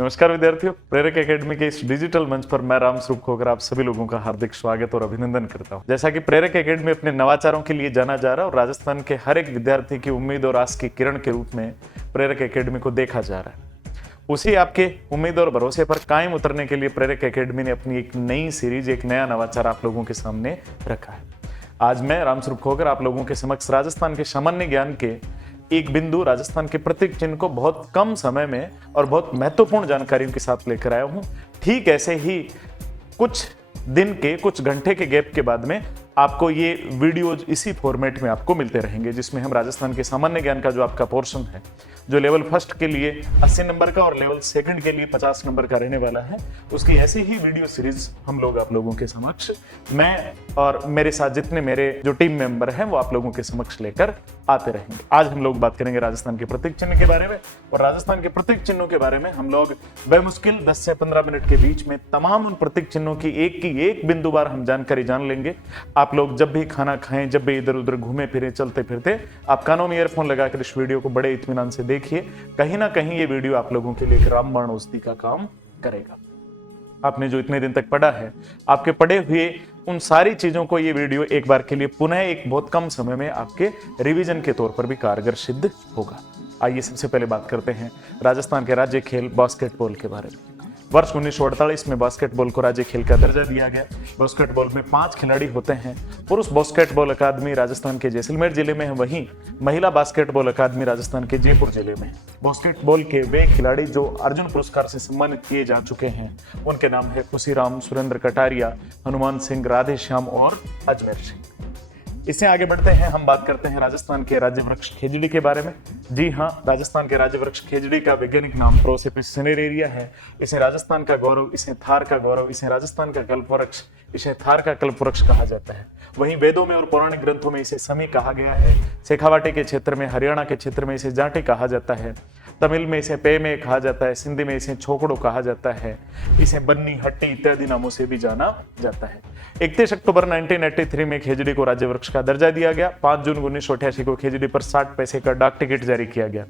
नमस्कार विद्यार्थियों, प्रेरक एकेडमी के इस डिजिटल मंच पर मैं रामस्वरूप खोकर आप सभी लोगों का हार्दिक स्वागत और अभिनंदन करता हूं। जैसा कि प्रेरक एकेडमी अपने नवाचारों के लिए जाना जा रहा है और राजस्थान के हर एक विद्यार्थी की उम्मीद और आस की किरण के रूप में प्रेरक एकेडमी को देखा जा रहा है, उसी आपके उम्मीद और भरोसे पर कायम उतरने के लिए प्रेरक एकेडमी ने अपनी एक नई सीरीज, एक नया नवाचार आप लोगों के सामने रखा है। आज मैं रामस्वरूप खोकर आप लोगों के समक्ष राजस्थान के सामान्य ज्ञान के एक बिंदु, राजस्थान के प्रतीक चिन्ह को बहुत कम समय में और बहुत महत्वपूर्ण जानकारियों के साथ लेकर आया हूं। ठीक ऐसे ही कुछ दिन के, कुछ घंटे के गैप के बाद में आपको ये वीडियोज इसी फॉर्मेट में आपको मिलते रहेंगे, जिसमें हम राजस्थान के सामान्य ज्ञान का जो आपका पोर्शन है, जो लेवल फर्स्ट के लिए 80 नंबर का और लेवल सेकंड के लिए 50 नंबर का रहने वाला है, उसकी ऐसी ही वीडियो सीरीज हम लोग आप लोगों के समक्ष, मैं और मेरे साथ जितने मेरे जो टीम मेंबर हैं वो आप लोगों के समक्ष लेकर आते रहेंगे। आज हम लोग बात करेंगे राजस्थान के प्रतीक चिन्ह के बारे में, और राजस्थान के प्रतीक चिन्हों के बारे में हम लोग बेमुश्किल 10 से 15 मिनट के बीच में तमाम उन प्रतीक चिन्हों की एक बिंदुवार हम जानकारी जान लेंगे। आप लोग जब भी खाना खाएं, जब भी इधर उधर घूमे फिरे, चलते फिरते, आप कानों में ईयरफोन लगाकर इस वीडियो को बड़े इत्मीनान से देखिए। कहीं ना कहीं ये वीडियो आप लोगों के लिए एक रामबाण औषधि का काम करेगा। आपने जो इतने दिन तक पढ़ा है, आपके पढ़े हुए उन सारी चीजों को ये वीडियो एक बार के लिए पुनः एक बहुत कम समय में आपके रिवीजन के तौर पर भी कारगर सिद्ध होगा। आइए सबसे पहले बात करते हैं राजस्थान के राज्य खेल बास्केटबॉल के बारे में। वर्ष 1948 में बास्केटबॉल को राज्य खेल का दर्जा दिया गया। बास्केटबॉल में 5 खिलाड़ी होते हैं। पुरुष बास्केटबॉल अकादमी राजस्थान के जैसलमेर जिले में है, वहीं महिला बास्केटबॉल अकादमी राजस्थान के जयपुर जिले में है। बास्केटबॉल के वे खिलाड़ी जो अर्जुन पुरस्कार से सम्मानित किए जा चुके हैं, उनके नाम है खुशीराम, सुरेंद्र कटारिया, हनुमान सिंह, राधेश्याम और अजमेर सिंह। इससे आगे बढ़ते हैं, हम बात करते हैं राजस्थान के राज्य वृक्ष खेजड़ी के बारे में। जी हाँ, राजस्थान के राज्य वृक्ष खेजड़ी का वैज्ञानिक नाम प्रोसेपिस सिनेरेरिया है। इसे राजस्थान का गौरव, इसे थार का गौरव, इसे राजस्थान का कल्पवृक्ष, इसे थार का कल्पवृक्ष कहा जाता है। वहीं वेदों में और पौराणिक ग्रंथों में इसे समी कहा गया है। शेखावाटी के क्षेत्र में, हरियाणा के क्षेत्र में इसे जाटे कहा जाता है। तमिल में इसे पे में कहा जाता है। सिंधी में इसे छोकड़ो कहा जाता है। इसे बन्नी, हट्टी इत्यादि नामों से भी जाना जाता है। 31 अक्टूबर 1983 में खेजड़ी को राज्य वृक्ष का दर्जा दिया गया। 5 जून 1988 को खेजड़ी पर 60 पैसे का डाक टिकट जारी किया गया।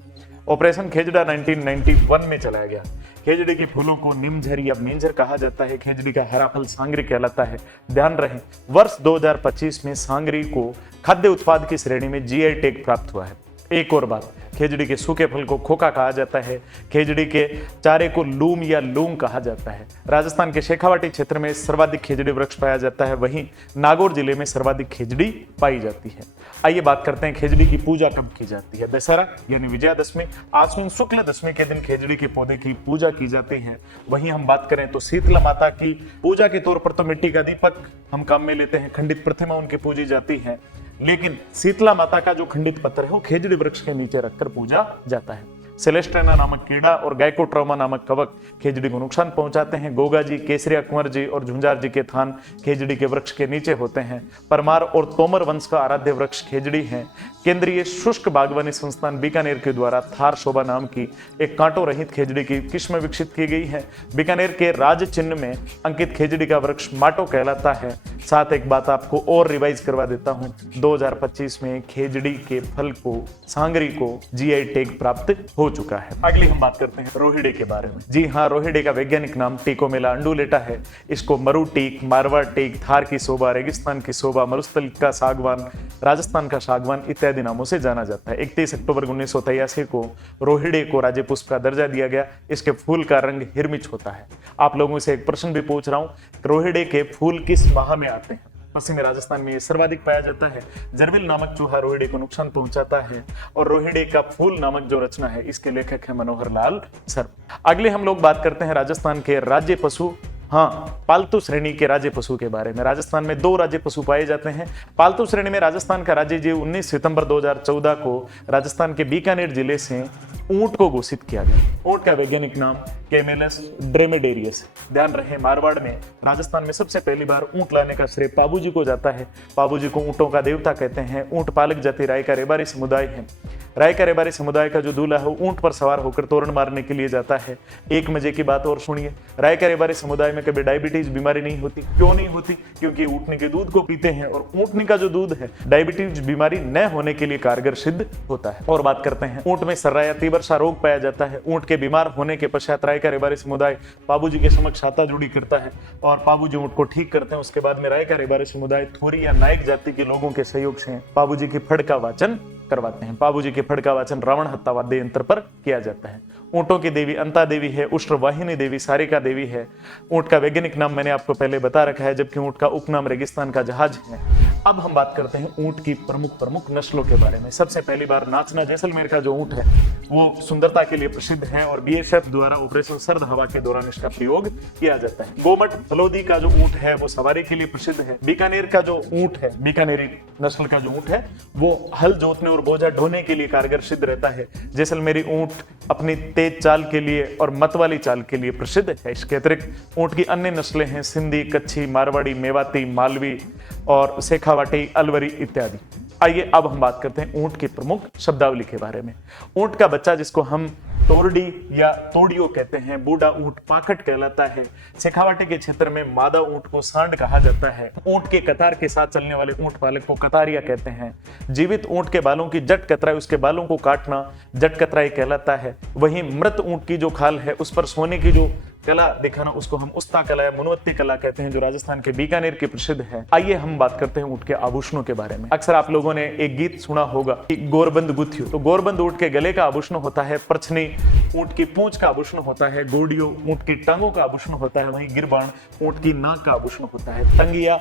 ऑपरेशन खेजड़ा 1991 में चलाया गया। खेजड़ी के फूलों को निमझर या मेंझर कहा जाता है। खेजड़ी का हरा फल सांगरी कहलाता है। ध्यान रहे, वर्ष 2025 में सांगरी को खाद्य उत्पाद की श्रेणी में जीआई टैग प्राप्त हुआ है। एक और बात, खेजड़ी के सूखे फल को खोखा कहा जाता है। खेजड़ी के चारे को लूम या लूंग कहा जाता है। राजस्थान के शेखावाटी क्षेत्र में सर्वाधिक खेजड़ी वृक्ष पाया जाता है, वहीं नागौर जिले में सर्वाधिक खेजड़ी पाई जाती है। आइए बात करते हैं खेजड़ी की पूजा कब की जाती है। दशहरा यानी विजयादशमी, आश्विन शुक्ल दशमी के दिन खेजड़ी के पौधे की पूजा की जाती है। वहीं हम बात करें तो शीतला माता की पूजा के तौर पर तो मिट्टी का दीपक हम काम में लेते हैं, खंडित प्रतिमा उनकी पूजी जाती है, लेकिन शीतला माता का जो खंडित पत्थर है वो खेजड़ी वृक्ष के नीचे रखकर पूजा जाता है। सेलेस्ट्रेना नामक कीड़ा और गाइकोट्रोमा नामक कवक खेजड़ी को नुकसान पहुंचाते हैं। गोगा जी, केसरिया कुंवर जी और झुंझार जी के थान खेजड़ी के वृक्ष के नीचे होते हैं। परमार और तोमर वंश का आराध्य वृक्ष खेजड़ी है। केंद्रीय शुष्क बागवानी संस्थान बीकानेर के द्वारा थार शोभा नाम की एक कांटों रहित खेजड़ी की किस्म विकसित की गई है। बीकानेर के राज चिन्ह में अंकित खेजड़ी का वृक्ष माटो कहलाता है। साथ एक बात आपको और रिवाइज करवा देता हूं, 2025 में खेजड़ी के फल को, सांगरी को जीआई टैग प्राप्त हो चुका है। अगली हम बात करते हैं रोहिड़े के बारे में। जी हाँ, रोहिड़े का वैज्ञानिक नाम टिकोमेला अंडुलेटा है। इसको मरु टीक, मारवाड़ टीक, थार की शोभा, रेगिस्तान की शोभा, मरुस्थल का सागवान, राजस्थान का सागवान इत्यादि नामों से जाना जाता है। 31 अक्टूबर 1983 को रोहिड़े को राज्य पुष्प का दर्जा दिया गया। इसके फूल का रंग हिरमिच होता है। आप लोगों से एक प्रश्न भी पूछ रहा हूं, रोहिड़े के फूल किस माह में आते हैं? पश्चिमी राजस्थान में ये सर्वाधिक पाया जाता है। जरविल नामक चूहा रोहिड़े को नुकसान पहुंचाता है, और रोहिड़े का फूल नामक जो रचना है, इसके लेखक है मनोहर लाल सर्प। अगले हम लोग बात करते हैं राजस्थान के राज्य पशु, हाँ, पालतू श्रेणी के राज्य पशु के बारे में। राजस्थान में 2 राज्य पशु पाए जाते हैं। पालतू श्रेणी में राजस्थान का राज्य जीव 19 सितंबर 2014 को राजस्थान के बीकानेर जिले से ऊंट को घोषित किया गया। ऊंट का वैज्ञानिक नाम कैमेलस ड्रेमेडेरियस। ध्यान रहे, मारवाड़ में, राजस्थान में सबसे पहली बार ऊंट लाने का श्रेय पाबूजी को जाता है। पाबूजी को ऊंटों का देवता कहते हैं। ऊंट पालक जाति राय का रेबारी समुदाय है। राय का रेबारी समुदाय का जो दूल्हा है ऊंट पर सवार होकर तोरण मारने के लिए जाता है। एक मजे की बात और सुनिए, राय का रेबारी समुदाय में कभी डायबिटीज बीमारी नहीं होती। क्यों नहीं होती? क्योंकि ऊंटनी के दूध को पीते हैं, और ऊंटनी का जो दूध है डायबिटीज बीमारी न होने के लिए कारगर सिद्ध होता है। और बात करते हैं, ऊंट में सर्रा या तीव्र सा रोग पाया जाता है। ऊंट के बीमार होने के पश्चात राय रायका रेबारी समुदाय पाबूजी के समक्ष हाथा जोड़ी करता है और पाबूजी ऊंट को ठीक करते हैं। उसके बाद में रायका रेबारी समुदाय थोरी या नायक जाति के लोगों के सहयोग से पाबूजी की फड़ का वाचन करवाते हैं। पाबूजी के फड़ का वाचन रावण हत्ता वाद्य यंत्र पर किया जाता है। ऊंटों की देवी अंता देवी है, उष्ट्रवाहिनी देवी सारिका देवी है। ऊंट का वैज्ञानिक नाम मैंने आपको पहले बता रखा है, जबकि ऊंट का उपनाम रेगिस्तान का जहाज है। अब हम बात करते हैं ऊंट की प्रमुख नस्लों के बारे में। सबसे पहली बार नाचना जैसलमेर का जो ऊंट है वो सुंदरता के लिए प्रसिद्ध है और बीएसएफ द्वारा ऑपरेशन सर्द हवा के दौरान इसका प्रयोग किया जाता है। गोमट फलोदी का जो ऊंट है वो सवारी के लिए प्रसिद्ध है। बीकानेर का जो ऊंट है, बीकानेरी नस्ल का जो ऊंट है वो हल जोतने और बोझा ढोने के लिए कारगर सिद्ध रहता है। जैसलमेरी ऊंट अपनी तेज चाल के लिए और मतवाली चाल के लिए प्रसिद्ध है। इसके अतिरिक्त ऊंट की अन्य नस्लें हैं सिंधी, कच्छी, मारवाड़ी, मेवाती, मालवी और शेखावाटी, अलवरी इत्यादि। आइए अब हम बात करते हैं ऊंट की प्रमुख शब्दावली के बारे में। ऊंट का बच्चा जिसको हम तोरडी या तोड़ियो कहते हैं, बूढ़ा ऊंट पाखट कहलाता है। शेखावाटी के क्षेत्र में मादा ऊंट को सांड कहा जाता है। ऊंट के कतार के साथ चलने वाले ऊंट पालक को कतारिया कहते हैं। जीवित ऊंट के बालों की जट कतराई, उसके बालों को काटना जट कतराई कहलाता है। वहीं मृत ऊंट की जो खाल है उस पर सोने की जो कला दिखाना उसको हम उस्ता कला या मुनवत्ती कला कहते हैं, जो राजस्थान के बीकानेर की प्रसिद्ध है। आइए हम बात करते हैं ऊंट के आभूषणों के बारे में। अक्सर आप लोगों ने एक गीत सुना होगा कि गोरबंद गुथियो, तो गोरबंद ऊंट के गले का आभूषण होता है। परछनी ऊंट की पूंछ का आभूषण होता है। गोडियो ऊंट की टांगों का आभूषण होता है। वहीं गिरबान ऊंट की नाक का आभूषण होता है। तंगिया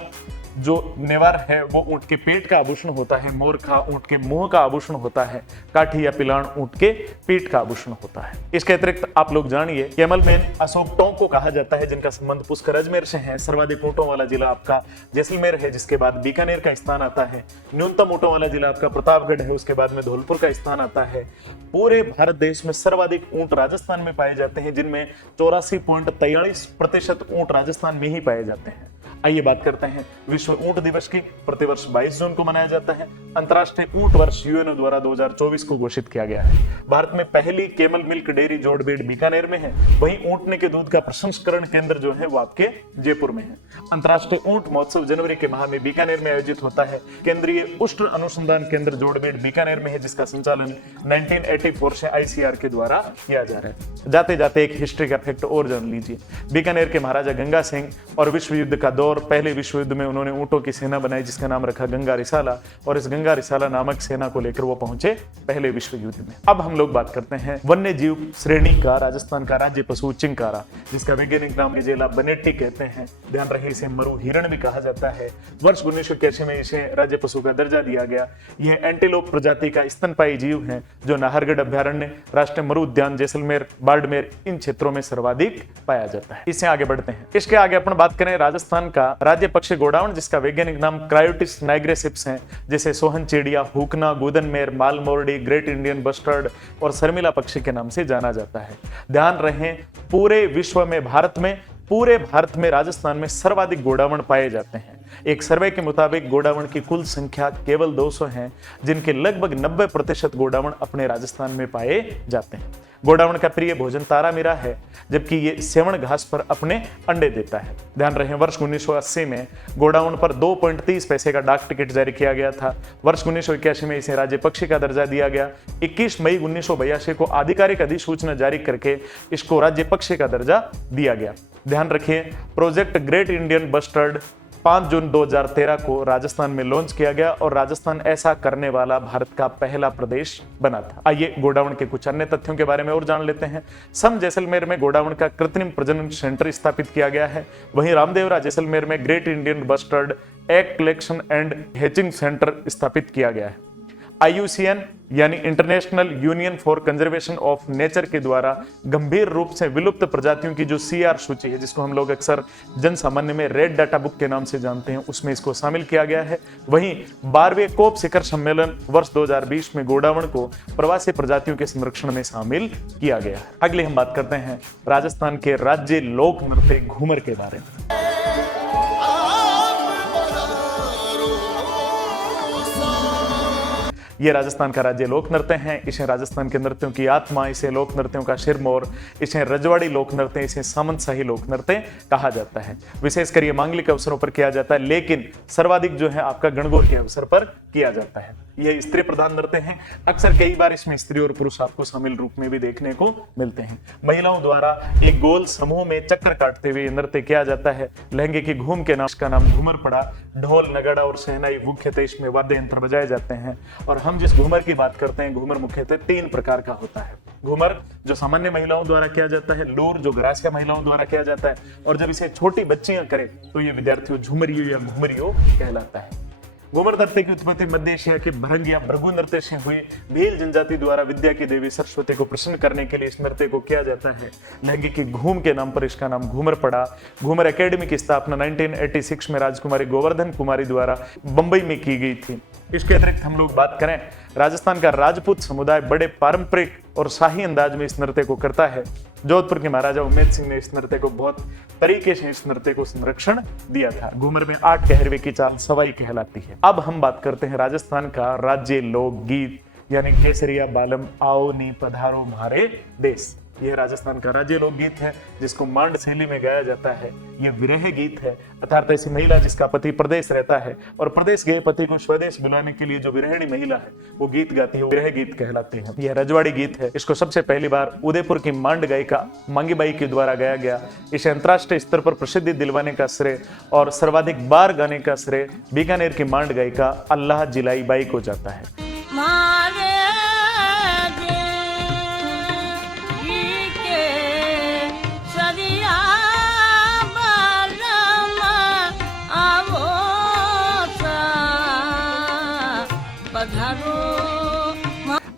जो नेवार है वो ऊंट के पेट का आभूषण होता है। मोरखा ऊंट के मुंह का आभूषण होता है। काठी या पिलाण ऊंट के पीठ का आभूषण होता है। इसके अतिरिक्त आप लोग जानिए कैमलमैन अशोक टोंग को कहा जाता है, जिनका संबंध पुष्कर अजमेर से है। सर्वाधिक ऊंटों वाला जिला आपका जैसलमेर है, जिसके बाद बीकानेर का स्थान आता है। न्यूनतम ऊंटों वाला जिला आपका प्रतापगढ़ है, उसके बाद में धौलपुर का स्थान आता है। पूरे भारत देश में सर्वाधिक ऊंट राजस्थान में पाए जाते हैं, जिनमें 84.43% ऊंट राजस्थान में ही पाए जाते हैं। आइए बात करते हैं विश्व ऊंट दिवस की। प्रतिवर्ष 22 जून को मनाया जाता है। अंतर्राष्ट्रीय ऊंट वर्ष यूएनओ द्वारा 2024 को घोषित किया गया है। भारत में पहली केमल मिल्क डेयरी जोड़बेड़ बीकानेर में है। वहीं ऊंटने के दूध का प्रसंस्करण केंद्र जो है वो आपके जयपुर में है। अंतर्राष्ट्रीय ऊंट महोत्सव जनवरी के माह में बीकानेर में आयोजित होता है। केंद्रीय उष्ण अनुसंधान केंद्र जोड़बेड़ बीकानेर में है, जिसका संचालन 1984 से आईसीआर के द्वारा किया जा रहा है। जाते जाते एक हिस्ट्री का फैक्ट और जान लीजिए। बीकानेर के महाराजा गंगा सिंह और विश्व युद्ध का दौर, पहले विश्व युद्ध में उन्होंने ऊंटों की सेना बनाई जिसका नाम रखा गंगा रिसाला, और इस गंगा रिसाला नामक सेना को लेकर वो पहुंचे पहले विश्व युद्ध में। अब हम लोग बात करते हैं वन्य जीव श्रेणी का राजस्थान का राज्य पशु चिंकारा, जिसका वैज्ञानिक नाम गेजेला बनेटी कहते हैं। ध्यान रहे इसे मरु हिरण भी कहा जाता है। वर्ष 1981 में इसे राज्य पशु का दर्जा दिया गया। यह एंटीलोप प्रजाति का स्तनपायी जीव है, जो नाहरगढ़ अभ्यारण्य, राष्ट्रीय मरु उद्यान, जैसलमेर, बाड़मेर इन क्षेत्रों में सर्वाधिक पाया जाता है। इससे आगे बढ़ते हैं। इसके आगे अपन बात करें राजस्थान का राज्य पक्षी गोडाउन, जिसका वैज्ञानिक नाम क्रायोटिस नाइग्रेसिप्स है, जैसे सोहन चिड़िया, हुकना, गोदनमेर, मालमोरडी, ग्रेट इंडियन बस्टर्ड और शर्मिला पक्षी के नाम से जाना जाता है। ध्यान रहे पूरे विश्व में, पूरे भारत में राजस्थान में सर्वाधिक गोडावण पाए जाते हैं। एक सर्वे के मुताबिक गोडावण की कुल संख्या केवल 200 है, जिनके लगभग 90% गोडावण अपने राजस्थान में पाए जाते हैं। गोडावण का प्रिय भोजन तारामीरा है, जबकि ये सेवण घास पर अपने अंडे देता है। ध्यान रहे वर्ष 1980 में गोडावण पर 2.30 पैसे का डाक टिकट जारी किया गया था। वर्ष 1981 में इसे राज्य पक्षी का दर्जा दिया गया। 21 मई 1982 को आधिकारिक अधिसूचना जारी करके इसको राज्य पक्षी का दर्जा दिया गया। ध्यान रखिए प्रोजेक्ट ग्रेट इंडियन बस्टर्ड 5 जून 2013 को राजस्थान में लॉन्च किया गया और राजस्थान ऐसा करने वाला भारत का पहला प्रदेश बना था। आइए गोडावण के कुछ अन्य तथ्यों के बारे में और जान लेते हैं। सम जैसलमेर में गोडावण का कृत्रिम प्रजनन सेंटर स्थापित किया गया है। वहीं रामदेवरा जैसलमेर में great Indian bustard egg collection and hatching centre स्थापित किया गया है। IUCN यानी international union for conservation of nature के द्वारा गंभीर रूप से विलुप्त प्रजातियों की जो CR सूची है, जिसको हम लोग अक्सर जन सामान्य में रेड डाटा बुक के नाम से जानते हैं, उसमें इसको शामिल किया गया है। वहीं 12वें कोप शिखर सम्मेलन वर्ष 2020 में गोडावण को प्रवासी प्रजातियों के संरक्षण में शामिल किया गया है। अगले हम बात करते हैं राजस्थान के राज्य लोक नृत्य घूमर के बारे में। ये राजस्थान का राज्य लोक नृत्य है। इसे राजस्थान के नृत्यों की आत्मा, इसे लोक नृत्यों का सिरमौर, इसे रजवाड़ी लोक नृत्य, इसे सामंतशाही लोक नृत्य कहा जाता है। विशेषकर ये मांगलिक अवसरों पर किया जाता है, लेकिन सर्वाधिक जो है आपका गणगौर के अवसर पर किया जाता है। यह स्त्री प्रधान नृत्य है। अक्सर कई बार इसमें स्त्री और पुरुष आपको शामिल रूप में भी देखने को मिलते हैं। महिलाओं द्वारा एक गोल समूह में चक्कर काटते हुए नृत्य किया जाता है। लहंगे की घूम के नाम का नाम घूमर पड़ा। ढोल, नगाड़ा और शहनाई मुख्यतः इसमें वाद्य यंत्र बजाए जाते हैं। और हम जिस घूमर की बात करते हैं, घूमर मुख्यतः 3 प्रकार का होता है। घूमर जो सामान्य महिलाओं द्वारा किया जाता है, लूर जो ग्रासिया महिलाओं द्वारा किया जाता है, और जब इसे छोटी बच्चियां करें तो ये विद्यार्थियों झुमरियों या घुमरियों कहलाता है। घूमर नृत्य की उत्पत्ति मध्य एशिया के भरंग या भृगु नृत्य से हुई। भील जनजाति द्वारा विद्या की देवी सरस्वती को प्रसन्न करने के लिए इस नृत्य को किया जाता है। लहंगे की घूम के नाम पर इसका नाम घूमर पड़ा। घूमर एकेडमी की स्थापना 1986 में राजकुमारी गोवर्धन कुमारी द्वारा बंबई में की गई थी। इसके अतिरिक्त हम लोग बात करें, राजस्थान का राजपूत समुदाय बड़े पारंपरिक और शाही अंदाज में इस नृत्य को करता है। जोधपुर के महाराजा उमेद सिंह ने इस नृत्य को बहुत तरीके से इस नृत्य को संरक्षण दिया था। घूमर में 8 कहरवे की चाल सवाई कहलाती है। अब हम बात करते हैं राजस्थान का राज्य लोकगीत यानी केसरिया बालम आओ नी पधारो म्हारे देश। यह राजस्थान का राज्य लोकगीत है जिसको मांड शैली में गाया जाता है। यह विरह गीत है, अर्थात ऐसी महिला जिसका पति प्रदेश रहता है और प्रदेश गए पति को स्वदेश बुलाने के लिए जो विरहिणी महिला है वो गीत गाती है, वो विरह गीत कहलाते हैं। यह रजवाड़ी गीत है। इसको सबसे पहली बार उदयपुर की मांड गायिका मांगीबाई के द्वारा गाया गया। इसे अंतर्राष्ट्रीय स्तर पर प्रसिद्धि दिलवाने का श्रेय और सर्वाधिक बार गाने का श्रेय बीकानेर की मांड गायिका अल्लाह जिलाई बाई को जाता है।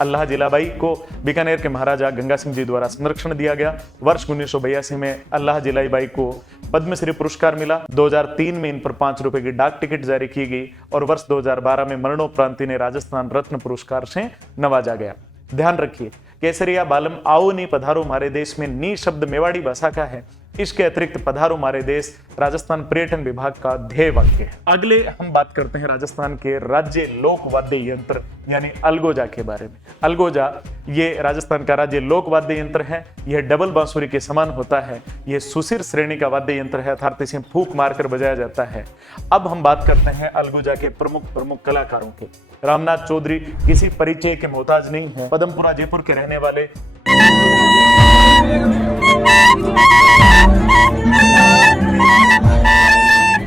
अल्लाह जिलाबाई को बीकानेर के महाराजा गंगा सिंह जी द्वारा संरक्षण दिया गया। वर्ष 1982 में अल्लाह जिलाबाई को पद्मश्री पुरस्कार मिला। 2003 में इन पर 5 रुपए की डाक टिकट जारी की गई और वर्ष 2012 में मरणोपरांत इन्हें राजस्थान रत्न पुरस्कार से नवाजा गया। ध्यान रखिए, केसरिया बालम आओ नी पधारो हमारे देश में नी शब्द मेवाड़ी भाषा का है। इसके अतिरिक्त पधारो हमारे देश राजस्थान पर्यटन विभाग का ध्येय वाक्य है। अगले हम बात करते हैं राजस्थान के राज्य लोक वाद्य यंत्र यानी अलगोजा के बारे में। अलगोजा ये राजस्थान का राज्य लोक वाद्य यंत्र है। यह डबल बांसुरी के समान होता है। यह सुसिर श्रेणी का वाद्य यंत्र है, अर्थात इसे फूंक मारकर बजाया जाता है। अब हम बात करते हैं अलगोजा के प्रमुख कलाकारों के। रामनाथ चौधरी किसी परिचय के मोहताज नहीं है। पदमपुरा जयपुर के रहने वाले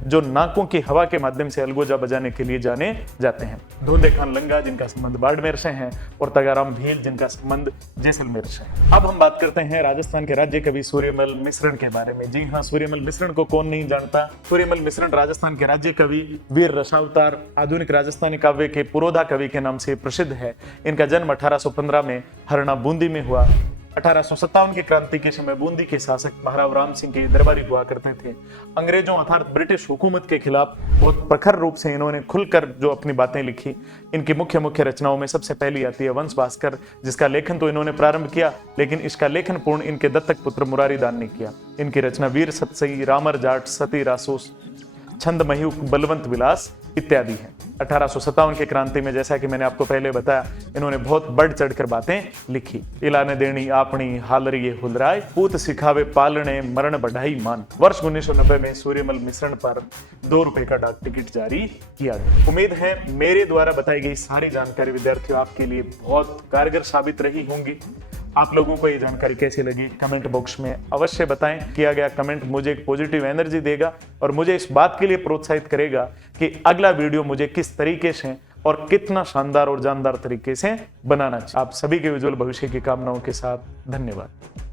जो नाकों की हवा के माध्यम से अलगोजा बजाने के लिए जाने जाते हैं। धोंदे खान लंगा जिनका संबंध बाड़मेर से है और तगाराम भील जिनका संबंध जैसलमेर से है। अब हम बात करते हैं राजस्थान के राज्य कवि सूर्यमल मिश्रण के बारे में। जी हाँ, सूर्यमल मिश्रण को कौन नहीं जानता। सूर्यमल मिश्रण राजस्थान के राज्य कवि, वीर रसावतार, आधुनिक राजस्थानी काव्य के पुरोधा कवि के नाम से प्रसिद्ध है। इनका जन्म 1815 में हरना बूंदी में हुआ। 1857 की क्रांति के समय बूंदी के शासक महाराव राम सिंह के दरबारी हुआ करते थे। अंग्रेजों अर्थात ब्रिटिश हुकूमत के खिलाफ बहुत प्रखर रूप से इन्होंने खुलकर जो अपनी बातें लिखी। इनकी मुख्य रचनाओं में सबसे पहली आती है वंश भास्कर, जिसका लेखन तो इन्होंने प्रारंभ किया लेकिन इसका लेखन पूर्ण इनके दत्तक पुत्र मुरारी दान ने किया। इनकी रचना वीर सतसई, रामर जाट, सती रासोस, छंद मयूक, बलवंत विलास इत्यादि है। 1857 की क्रांति में जैसा कि मैंने आपको पहले बताया, इन्होंने बहुत बढ़ चढ़कर बातें लिखी। इलाने देनी आपनी हालरिये हुलराय, पूत सिखावे पालने मरण बढ़ाई मान। वर्ष 1990 में सूर्यमल मिश्रण पर 2 रुपए का डाक टिकट जारी किया गया। उम्मीद है मेरे द्वारा बताई गई सारी जानकारी विद्यार्थियों आपके लिए बहुत कारगर साबित रही होंगी। आप लोगों को ये जानकारी कैसी लगी कमेंट बॉक्स में अवश्य बताएं। किया गया कमेंट मुझे एक पॉजिटिव एनर्जी देगा और मुझे इस बात के लिए प्रोत्साहित करेगा कि अगला वीडियो मुझे किस तरीके से और कितना शानदार और जानदार तरीके से बनाना चाहिए। आप सभी के उज्जवल भविष्य की कामनाओं के साथ धन्यवाद।